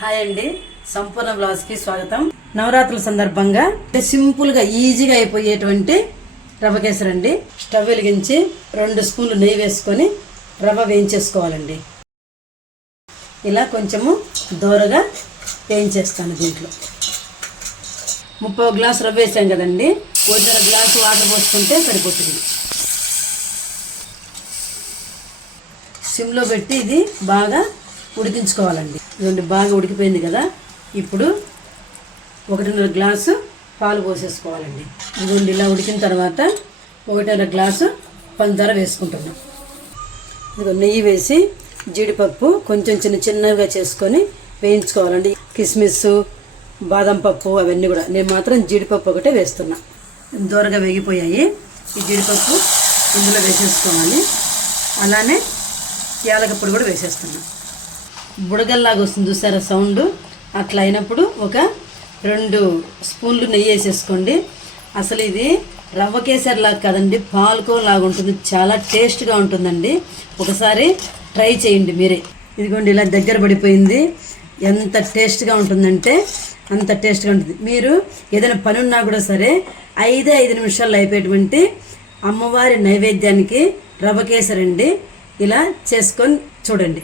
Hi అండి. సంపూర్ణ బ్లాగ్స్కి స్వాగతం. నవరాత్రుల సందర్భంగా సింపుల్గా సింపుల్గా ఈజీగా అయిపోయేటువంటి రవ్వ కేసరి అండి. స్టవ్ వెలిగించి రెండు స్పూన్లు నెయ్యి వేసుకొని రవ్వ వేయించేసుకోవాలండి. ఇలా కొంచెము దోరగా వేయించేస్తాను దీంట్లో. ముప్పై గ్లాసు రవ్వ వేసాం కదండి. ఒకటిన్నర గ్లాసు వాటర్ పోసుకుంటే సరిపోతుంది. సిమ్లో పెట్టి ఇది బాగా ఉడికించుకోవాలండి. ఇదండి బాగా ఉడికిపోయింది కదా? ఇప్పుడు ఒకటిన్నర గ్లాసు పాలు పోసేసుకోవాలండి. ఇదిగోండి ఇలా ఉడికిన తర్వాత ఒకటిన్నర గ్లాసు పంచదార వేసుకుంటున్నాం. ఇదిగో నెయ్యి వేసి జీడిపప్పు కొంచెం చిన్న చిన్నగా చేసుకొని వేయించుకోవాలండి. కిస్మిస్ బాదం పప్పు అవన్నీ కూడా. నేను మాత్రం జీడిపప్పు ఒకటే వేస్తున్నా. దూరగా వేగిపోయాయి. ఈ జీడిపప్పు ఇందులో వేసేసుకోవాలి. అలానే యాలకప్పుడు కూడా వేసేస్తున్నాను బుడగల్లాగా వస్తుంది చూసారా సౌండ్? అట్లా అయినప్పుడు ఒక రెండు స్పూన్లు నెయ్యి వేసేసుకోండి. అసలు ఇది రవ్వ కేసరిలాగా కాదండి పాలకోలాగా ఉంటుంది. చాలా టేస్ట్గా ఉంటుందండి. ఒకసారి ట్రై చేయండి మీరే. ఇదిగోండి ఇలా దగ్గర పడిపోయింది. ఎంత టేస్ట్గా ఉంటుందంటే అంత టేస్ట్గా ఉంటుంది. మీరు ఏదైనా పని ఉన్నా కూడా సరే ఐదే ఐదు నిమిషాల్లో అయిపోయేటువంటి అమ్మవారి నైవేద్యానికి రవ్వ కేసరండి. ఇలా చేసుకొని చూడండి.